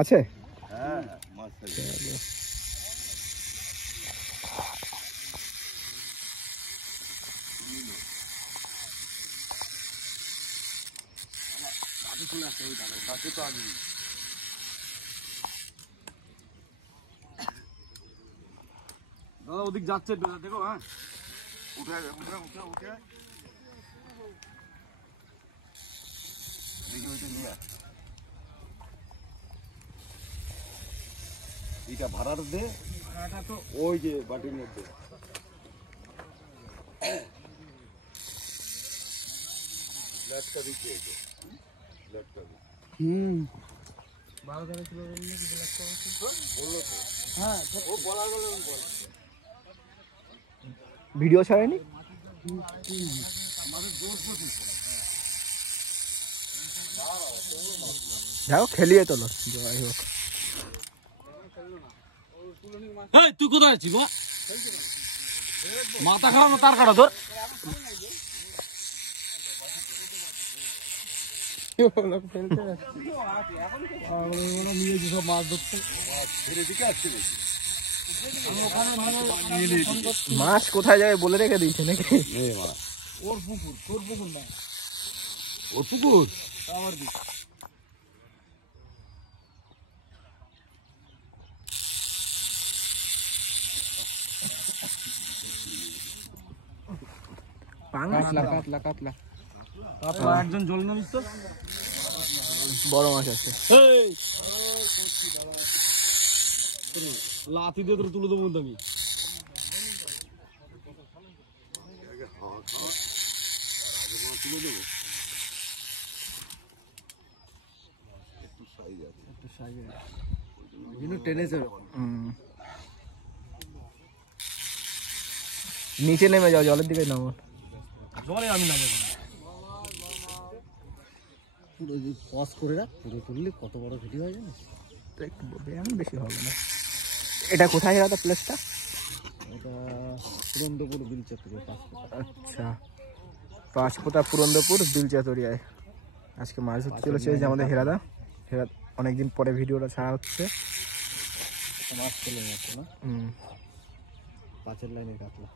আছে? হ্যাঁ মাছ আছে। দাদা ওদিক যাচ্ছে দেখো। হ্যাঁ উঠে উঠে উঠে উঠে এইটা ভাড়ার দে, ভাড়াটা তো ওই যে বাটির মধ্যে ব্ল্যাকটা দিচ্ছে, এই যে ব্ল্যাকটা হুম 12 কিলো নাকি ব্ল্যাক বললো তো। হ্যাঁ ও বলার বলে বল। ভিডিও ছাড়েনি? যাও খেলিয়ে তোলো যাই হোক। এই তুই কোথায় আছিস গো? মাথা খারাপ না তার কাটা তোর? সব মাছ ধরতে মাছ কোথায় যাবে বলে রেখে দিয়েছে নাকি? ওর পুকুর, তোর পুকুর না। ওর পুকুর আমার কি? কাতলা কাতলা কাতলা কাতলা একজন জল নামিস তো। বড় মাছ আছে। এই লাথি দিয়ে তোর তুলে দেবো আমি। নিচে নেমে যাও, জলের দিকে নামো। জলে আমি নামে পুরো পজ করে রাখ, পুরো তুললে কত বড় ভিডিও হয় জানিস? একটু এমন বেশি হবে না। এটা কোথায় দাদা প্লেসটা? এটা পুরন্দপুর বিলচত্বরে। আচ্ছা, পাঁচপোতা পুরন্দপুর বিলচাতরিয়ায় আজকে মাছ ধরতে চলেছে যে আমাদের হেরাদা। হেরা অনেকদিন পরে ভিডিওটা ছাড়া হচ্ছে। মাছ চলে যাচ্ছে না? পাঁচের লাইনের কাতলা।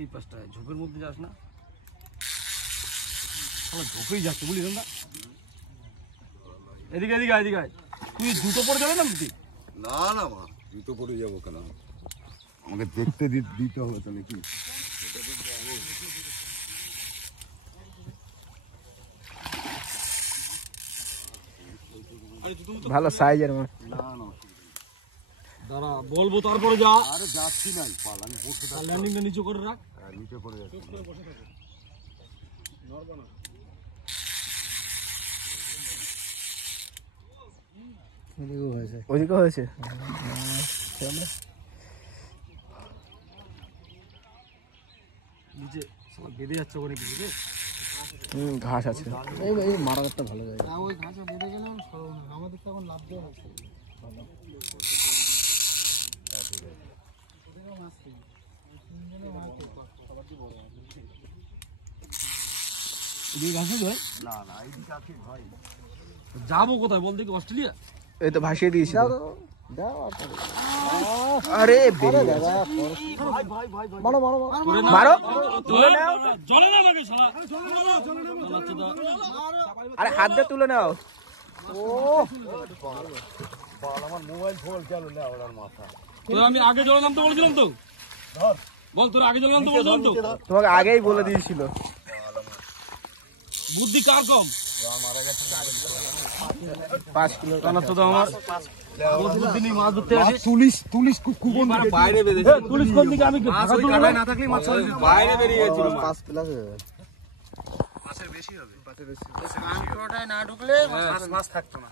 এই পাঁচটায় ঝোপের মধ্যে যাস না? ঝোপেই যাচ্ছে বুঝলি না? এদিকে এদিকে এদিকে তুই জুতো পরে যাবে না বুঝি? না না মা, জুতো পরে যাবো কেন? আমাকে দেখতে দিতে হবে তো নাকি? ভালো সাইজের মাছ। না না দাঁড়া বলবো তারপরে যা। আরে যাচ্ছি না, পাল আমি বসে থাকছি। ল্যান্ডিংটা নিচু করে রাখ। নিচে পড়ে যাচ্ছি। ওদিকে হয়েছে। নিচে বেঁধে যাচ্ছে ওখানে কিছু। ঘাস আছে। এই মারাটা ভালো জায়গা। ওই ঘাসে বেঁধে গেলে আমাদের তখন লাভ দেওয়া আছে। না না এইদিকে আছে ভাই। যাবো কোথায় বল দেখি? অস্ট্রেলিয়া। এই তো ভাসিয়ে দিয়েছি। আরে মারো, তুলে নাও। জলে না আমাকে শালা। আরে হাত দিয়ে তুলে নাও। পাল আমার মোবাইল ফোন গেল না ওর মাথা। তোর আমি আগে জলে নামতে বলেছিলাম তো। বল তোর আগে জলে নামতে বলেছিলাম তো। তোমাকে আগেই বলে দিয়েছিল। বুদ্ধি কার কম? 5 কিলো কানা তো আমার বুদ্ধি নেই, মাছ ধরতে আসে। তুলিস কুকুন বাইরে বেরিয়েছে। পুলিশ কোন দিকে? আমি মাছ ওই কাটায় না থাকলে মাছ বাইরে বেরিয়ে গেছিল। 5 প্লাস মাছের বেশি হবে। না ঢুকলে মাছ থাকতো না।